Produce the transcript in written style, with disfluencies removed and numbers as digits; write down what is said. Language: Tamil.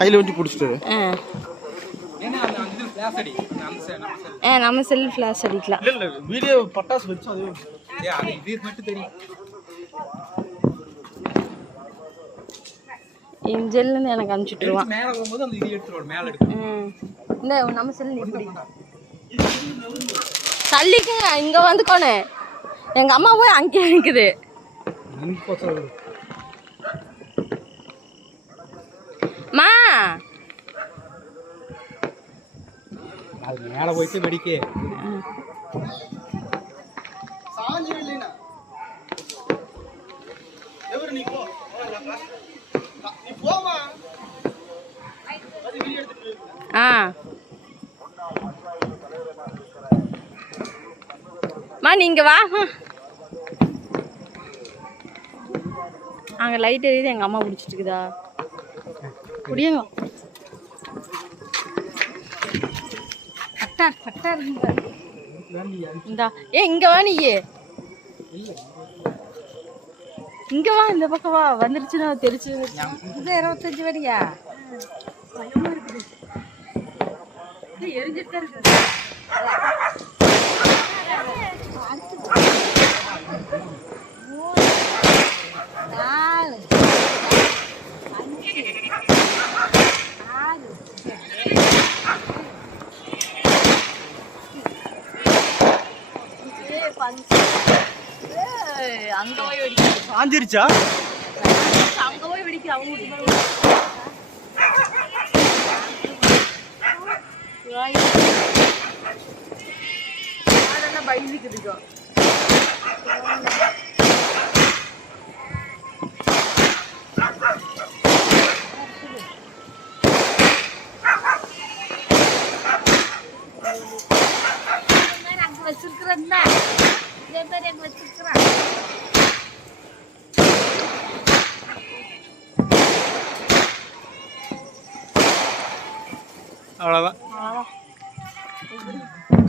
கையில் வச்சு பிடிச்சிட்டு நம்ம செல் ஃப்ளாஷ் அடிக்கலாம். இல்லை வீடியோ பட்டாசு வச்சு அது இது மட்டும் தெரியும். என் ஜெல்லுன்னு எனக்கு அனுப்பிச்சுட்டுருவான். மேலே போகும்போது அந்த இது எடுத்துருவோம் மேலே எடுக்கும். இந்த நம்ம செல் இப்படி தள்ளிக்குங்க. இங்கே வந்துக்கோனே எங்கள் அம்மா போய் அங்கேயே இருக்குது. மா அது மேலே போயிட்டு வெடிக்க மா நீங்க வா. அங்கே லைட் எரியுது. எங்கள் அம்மா பிடிச்சிட்டு இருக்குதா குடியுங்க. இந்தா இங்க வா. நீ இங்க வா. இந்த பக்கம் வா. வந்துருச்சுன்னா தெரிச்சு 25 வரியா எரிஞ்சிட்டு இருக்கு. அங்க போய் வெடிக்க சாஞ்சிருச்சா? அங்க போய் வெடிக்க அவங்க பயந்துக்குதுக்கோ. வச்சிருக்கிறேன் இதே பேர் எங்க வச்சிருக்கிறேன். அவ்வளோதான்.